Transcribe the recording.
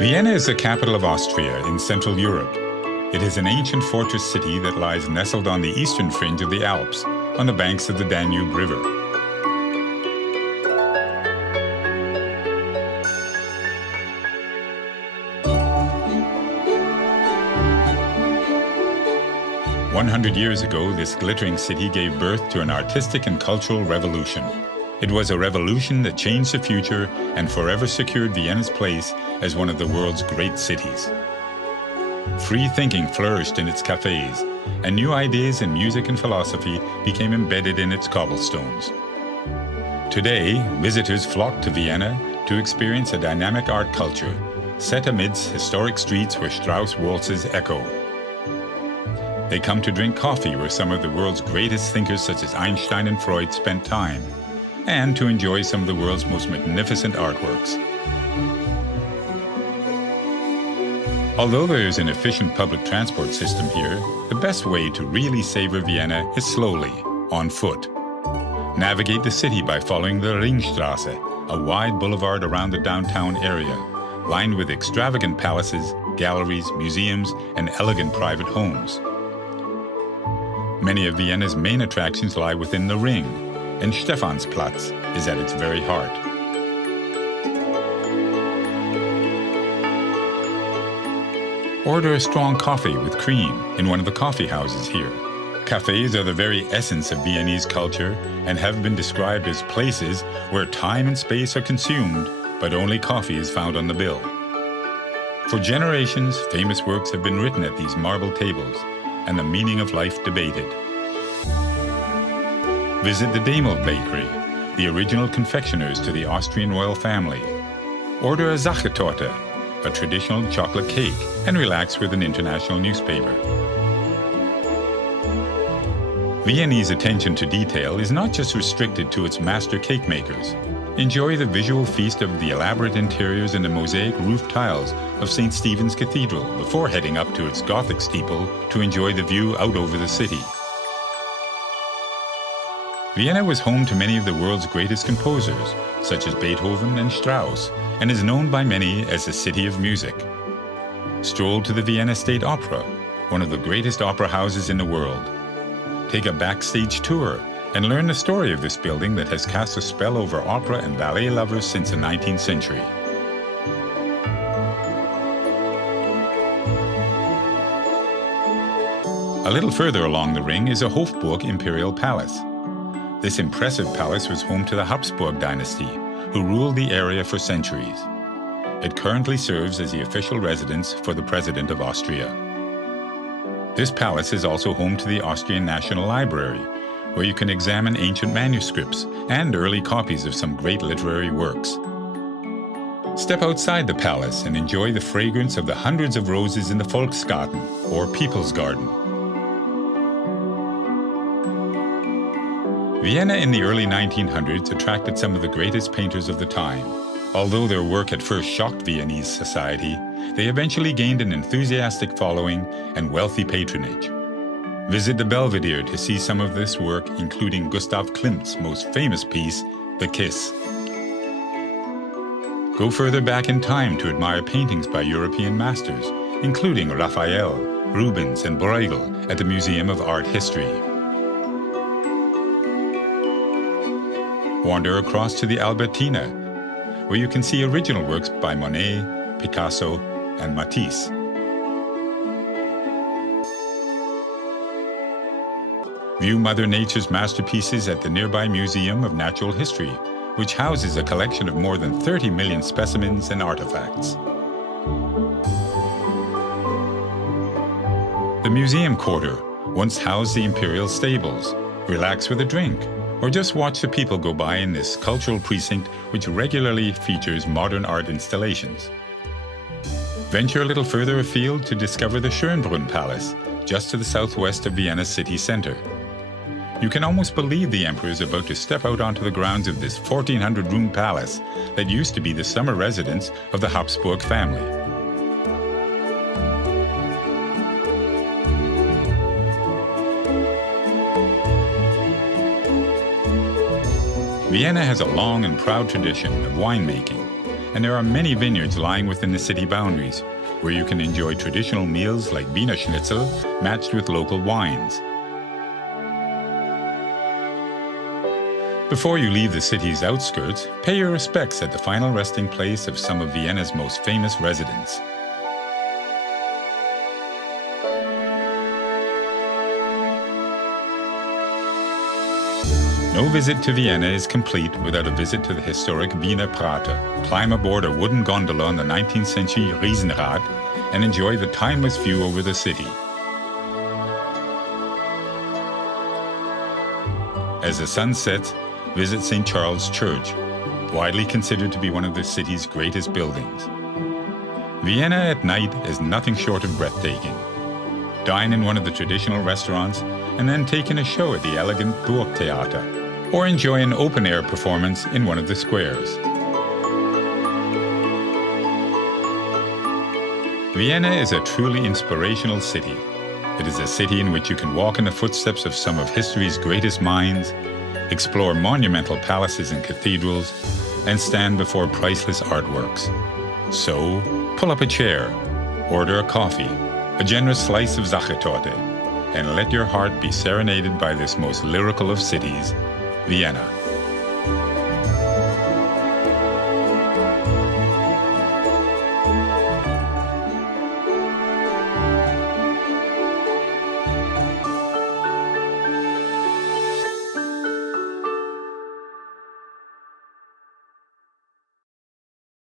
Vienna is the capital of Austria in Central Europe. It is an ancient fortress city that lies nestled on the eastern fringe of the Alps, on the banks of the Danube River. "100 years ago, this glittering city gave birth to an artistic and cultural revolution. It was a revolution that changed the future and forever secured Vienna's place as one of the world's great cities. Free thinking flourished in its cafes, and new ideas in music and philosophy became embedded in its cobblestones. Today, visitors flock to Vienna to experience a dynamic art culture, set amidst historic streets where Strauss waltzes echo. They come to drink coffee where some of the world's greatest thinkers such as Einstein and Freud spent time, and to enjoy some of the world's most magnificent artworks. Although there is an efficient public transport system here, the best way to really savor Vienna is slowly, on foot. Navigate the city by following the Ringstraße, a wide boulevard around the downtown area, lined with extravagant palaces, galleries, museums, and elegant private homes. Many of Vienna's main attractions lie within the Ring, and Stephansplatz is at its very heart. Order a strong coffee with cream in one of the coffee houses here. Cafes are the very essence of Viennese culture and have been described as places where time and space are consumed, but only coffee is found on the bill. For generations, famous works have been written at these marble tables, and the meaning of life debated. Visit the Demel Bakery, the original confectioners to the Austrian royal family. Order a Sachertorte, a traditional chocolate cake, and relax with an international newspaper. Viennese attention to detail is not just restricted to its master cake makers. Enjoy the visual feast of the elaborate interiors and the mosaic roof tiles of St. Stephen's Cathedral before heading up to its Gothic steeple to enjoy the view out over the city. Vienna was home to many of the world's greatest composers, such as Beethoven and Strauss, and is known by many as the City of Music. Stroll to the Vienna State Opera, one of the greatest opera houses in the world. Take a backstage tour and learn the story of this building that has cast a spell over opera and ballet lovers since the 19th century. A little further along the Ring is a Hofburg Imperial Palace. This impressive palace was home to the Habsburg dynasty, who ruled the area for centuries. It currently serves as the official residence for the President of Austria. This palace is also home to the Austrian National Library, where you can examine ancient manuscripts and early copies of some great literary works. Step outside the palace and enjoy the fragrance of the hundreds of roses in the Volksgarten, or People's Garden. Vienna in the early 1900s attracted some of the greatest painters of the time. Although their work at first shocked Viennese society, they eventually gained an enthusiastic following and wealthy patronage. Visit the Belvedere to see some of this work, including Gustav Klimt's most famous piece, The Kiss. Go further back in time to admire paintings by European masters, including Raphael, Rubens, and Bruegel at the Museum of Art History. Wander across to the Albertina, where you can see original works by Monet, Picasso, and Matisse. View Mother Nature's masterpieces at the nearby Museum of Natural History, which houses a collection of more than 30 million specimens and artifacts. The museum quarter once housed the imperial stables. Relax with a drink, or just watch the people go by in this cultural precinct which regularly features modern art installations. Venture a little further afield to discover the Schönbrunn Palace, just to the southwest of Vienna's city center. You can almost believe the emperor is about to step out onto the grounds of this 1,400-room palace that used to be the summer residence of the Habsburg family. Vienna has a long and proud tradition of winemaking, and there are many vineyards lying within the city boundaries, where you can enjoy traditional meals like Wiener Schnitzel matched with local wines. Before you leave the city's outskirts, pay your respects at the final resting place of some of Vienna's most famous residents. No visit to Vienna is complete without a visit to the historic Wiener Prater. Climb aboard a wooden gondola on the 19th century Riesenrad and enjoy the timeless view over the city. As the sun sets, visit St. Charles Church, widely considered to be one of the city's greatest buildings. Vienna at night is nothing short of breathtaking. Dine in one of the traditional restaurants and then take in a show at the elegant Burgtheater, or enjoy an open-air performance in one of the squares. Vienna is a truly inspirational city. It is a city in which you can walk in the footsteps of some of history's greatest minds, explore monumental palaces and cathedrals, and stand before priceless artworks. So, pull up a chair, order a coffee, a generous slice of Sachertorte, and let your heart be serenaded by this most lyrical of cities, Vienna.